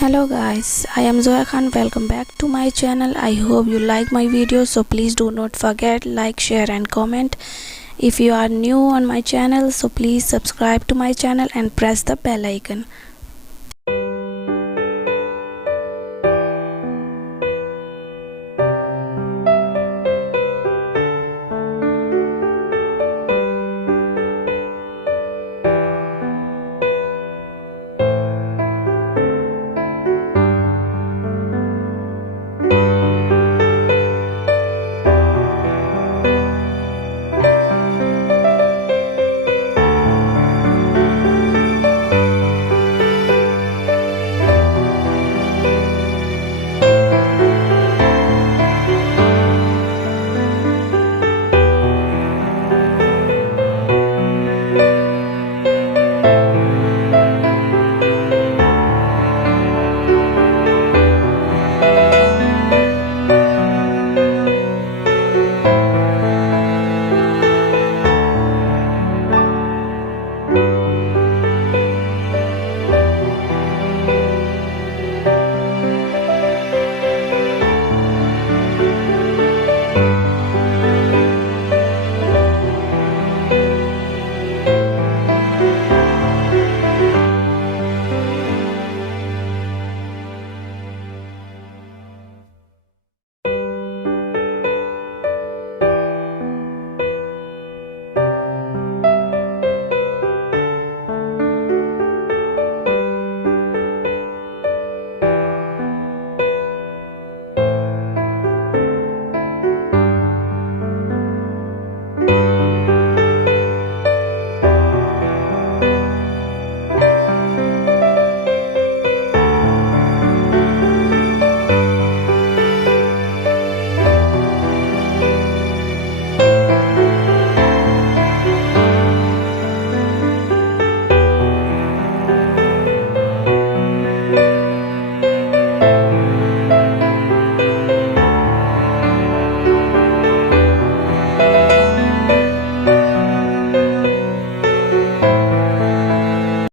Hello guys, I am Zoya Khan. Welcome back to my channel. I hope you like my videos, so please do not forget like, share and comment. If you are new on my channel, so please subscribe to my channel and press the bell icon.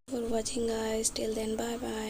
For watching guys, till then bye bye.